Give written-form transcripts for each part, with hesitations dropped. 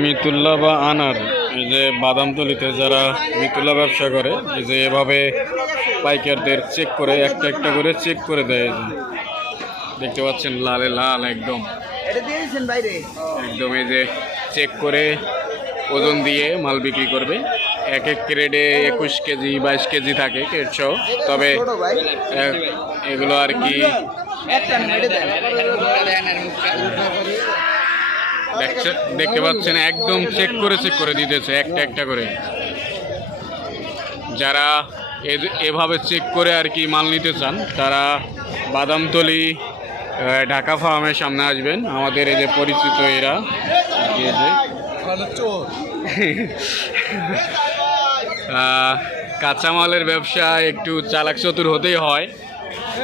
মিতুল্লা বা আনার, এই যে বাদামতলিতে যারা মিতুল্লা ব্যবসা করে, এই যে এভাবে পাইকারদের চেক করে একটা একটা করে চেক করে দেয়। দেখতে পাচ্ছেন লালে লাল একদম একদম, এই যে চেক করে ওজন দিয়ে মাল বিক্রি করবে। এক এক ক্রেডে 21 কেজি 22 কেজি থাকে ক্রেড সহ। তবে এগুলো আর কি দেখতে পাচ্ছেন একদম চেক করে দিতেছে একটা একটা করে। যারা এভাবে চেক করে আর কি মাল নিতে চান তারা বাদামতলি ঢাকা ফার্মের সামনে আসবেন। আমাদের এই যে পরিচিত এরা কাঁচামালের ব্যবসা একটু চালাক চতুর হতেই হয়।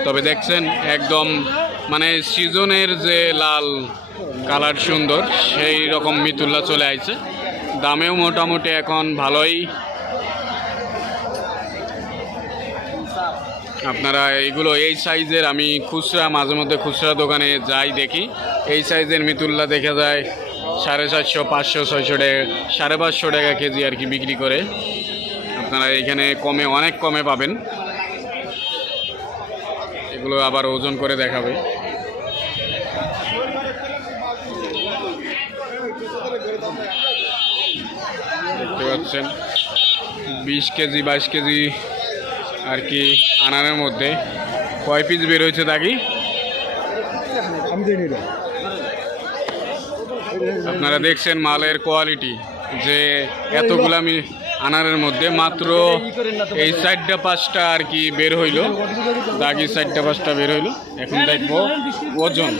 তবে দেখছেন একদম মানে সিজনের যে লাল কালার সুন্দর সেই রকম মিতুল্লা চলে আইছে। দামেও মোটামুটি এখন ভালোই। আপনারা এইগুলো এই সাইজের, আমি খুচরা মাঝে মধ্যে খুচরা দোকানে যাই দেখি, এই সাইজের মিতুল্লা দেখা যায় 450, 500, 600 টাকা, 550 টাকা কেজি আর কি বিক্রি করে। আপনারা এখানে কমে, অনেক কমে পাবেন। এগুলো আবার ওজন করে দেখাবে। দেখতে পাচ্ছেন 20 কেজি 22 কেজি আর কি আনারের মধ্যে কয় পিস বের হয়েছে তাকি আপনারা দেখছেন মালের কোয়ালিটি, যে এতগুলো আমি আনারের মধ্যে মাত্র এই 4টা 5টা আর কি বের হইল, দাগি 4টা 5টা বের হইল। এখন দেখবো ওজন,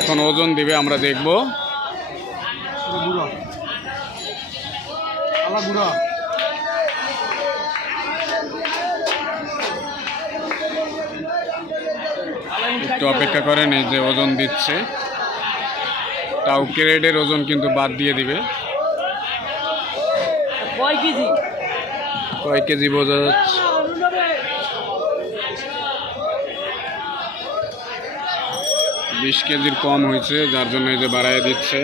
এখন ওজন দিবে, আমরা দেখব। একটু অপেক্ষা করেন, এই যে ওজন দিচ্ছে। তাও ক্রেডের ওজন কিন্তু বাদ দিয়ে দিবে। কয় কেজি বোঝা যাচ্ছে? 20 কেজির কম হয়েছে, যার জন্য এই যে বাড়ায় দিচ্ছে।